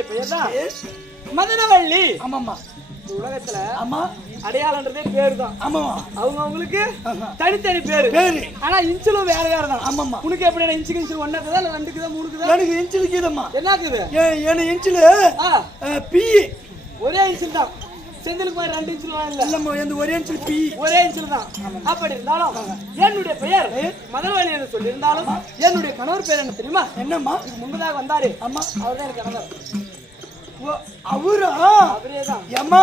என்னுடைய பெயர் தான் மதனவள்ளி. ஆமாம்மா. உலகத்துல ஆமா அடையாளன்றதே பேரு தான். ஆமாமா. அவங்களுக்கு தனித்தனி பேரு. ஆனா இன்ச்சிலும் வேற வேற தான். ஆமாம்மா. உனக்கு எப்படி இன்ச்சுக்கு இன்ச்சு ஒன்னாக்குதா இல்ல ரெண்டுக்குதா மூணுக்குதா? எனக்கு இன்ச்சில் கீதம்மா. என்னாக்குது? ஏன் இன்ச்சில் பி ஒரே இன்ச்சில் தான். செந்திலுக்கு மாதிரி 2 இன்ச்சிலாம் இல்ல. இல்லம்மா, எந்த ஒரே இன்ச்சில் பி ஒரே இன்ச்சில் தான். அப்படி இருந்தாலும் என்னுடைய பெயர் மதனவள்ளி என்று சொல்லி இருந்தாலும் என்னுடைய கணவர் பேர் என்ன தெரியுமா? என்னம்மா? இதுக்கு முன்பதாக வந்தாரு. அம்மா அவர்தான் எனக்கு கணவர். அவரா? அவரேதான். ஏம்மா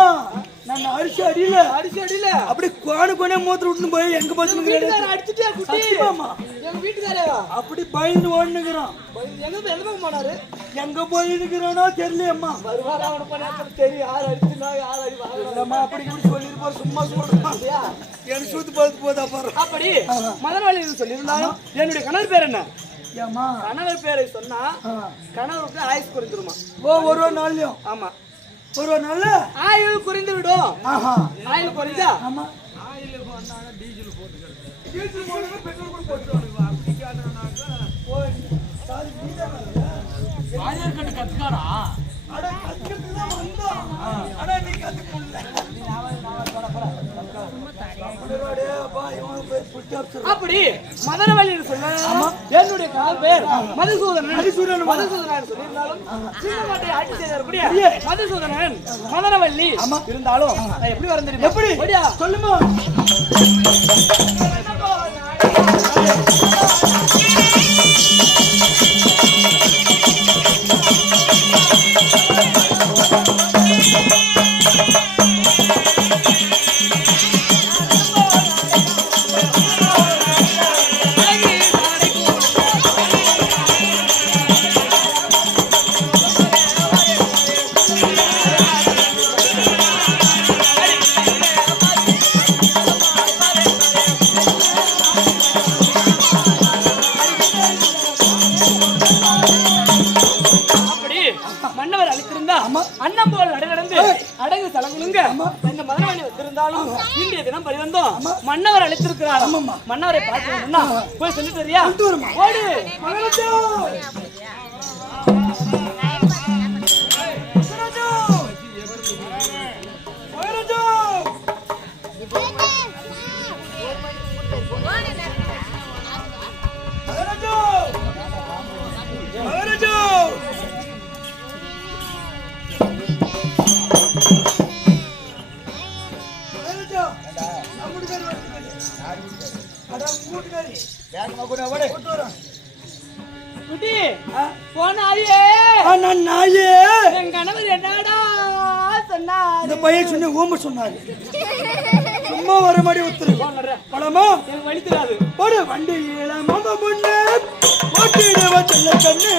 நான் அடிச்சு அடியில அப்படி கோணே மூத்திர விட்டுன்னு போய் எங்க பசங்க அடிச்சுட்டே குட்டி எங்க வீட்டுக்காரேவா அப்படி பயந்து ஓடுனுக்குறான். எங்க போனாரு? எங்க போயிருக்கிறானோ தெரியலையம்மா. வருவாரா அவனு பண்ண தெரியும். யார் அடிச்சுனா யார் அடிவாங்க அப்படி இப்படி சொல்லிருப்பாரு. சும்மா சொல்றான். எனக்கு சூத்து பார்த்து போதா பாரு. அப்படி மதனவள்ளி சொல்லி இருந்தாலும் என்னுடைய கணவர் பேர் என்ன? கணவர் பேரை சொன்னா கணவருக்கு ஆயுள் குறைந்துருமா? ஒரு நாள்லயும்? ஆமா, ஒரு நாள் ஆயுள் குறைந்து விடும். ஆயுள் குறைஞ்சா ஆமா டீசல் கத்துக்காரா? அப்படி மதனவள்ளி சொன்ன என்னுடைய கணவர் பேர் மதுசூதனன் சொல்லியிருந்தாலும் சின்னமாட்டை ஆட்சி செய்யக்கூடிய மதுசூதனன் மதனவள்ளி இருந்தாலும் எப்படி வர தெரியும்? எப்படி சொல்லுமா? மன்னவர் அளித்திருந்தா அண்ணன் போல் நடந்து அடங்கு தலங்குலுங்க இந்த மதனவள்ளி வந்திருந்தாலும் இன்றைய தினம் பரிவந்தோம் மன்னவர் அளித்திருக்கிறார். மன்னவரை பார்க்கணும்னா போய் சொல்லிட்டு வரியா? ஓடு கணவர் என்னடா சொன்னார்? இந்த பையன் சொன்ன ஓம்ப சொன்னாரு. சும்மா வர மாதிரி உத்தரவு படமா எனக்கு வழி தெரியாது. ஒரு வண்டியில மாமா முன்ன ஓட்டிடுவ செல்ல கண்ணு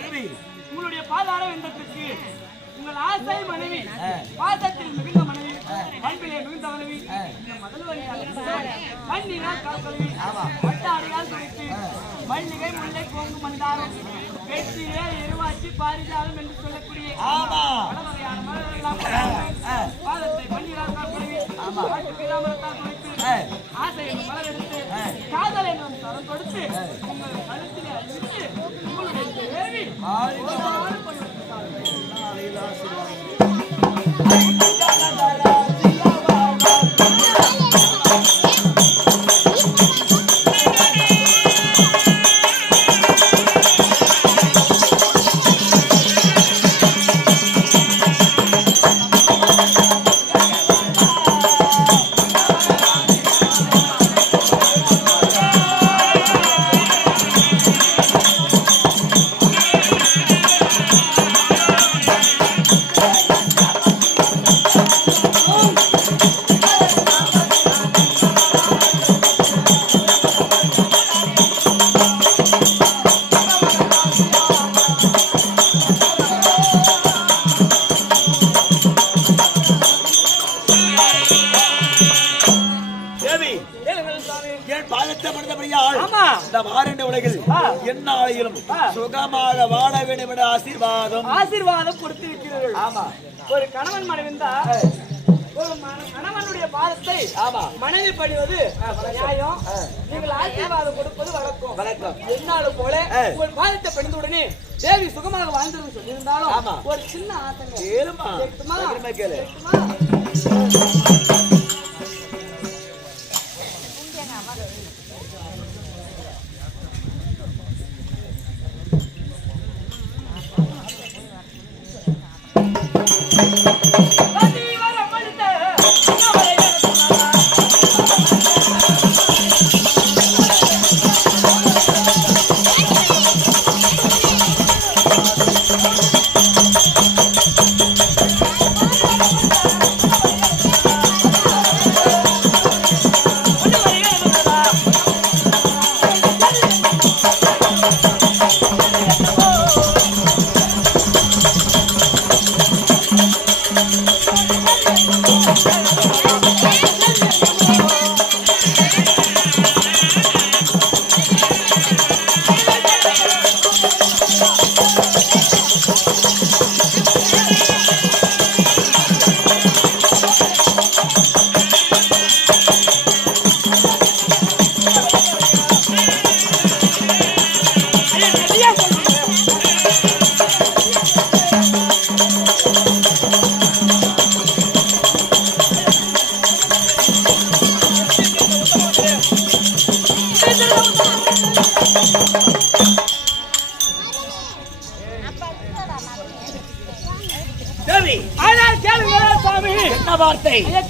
உங்களுடைய பாதார விந்தத்துக்கு உங்கள் ஆசை மனைவி பாசத்தில் மிகுந்த மனைவி பண்பிலே மிகுந்த மனைவி இந்த முதல் வரி கண்ணினால் கால்கழுவி வட்டாடியால் துடைத்து மல்லிகை முல்லை கோங்கு மந்தாரம் வெற்றியே எருவாச்சி பாரிஜாலம் என்று சொல்லக்கூடிய பல வகையான மலர்களெல்லாம் பாதத்தை பன்னீரால் கால்கழுவி பீதாமரத்தால் துடைத்து ஆசை என்னும் மலர் எடுத்து காதல் என்னும் தரம் கொடுத்து உங்கள் கழுத்திலே அழித்து உங்களுடைய தேவி சுகமாக வாழ வேண்டும் என்ற ஆசீர்வாதம் கொடுத்திருக்கிறீர்கள். ஒரு கணவன் மனைவிந்தா ஒரு கணவனுடைய பாதத்தை மனைவி படிவது நியாயம். நீங்கள் ஆசீர்வாதம் கொடுப்பது வழக்கம். என்னாலும் போல ஒரு பாதத்தை படிந்த உடனே தேவி சுகமாக வாழ்ந்து சொல்லியிருந்தாலும் ஒரு சின்ன ஆசை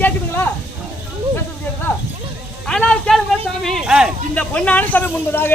கேக்குதுங்களா? ஆனால் கேளுங்க சாமி, இந்த பொன்னான சபை முன்பதாக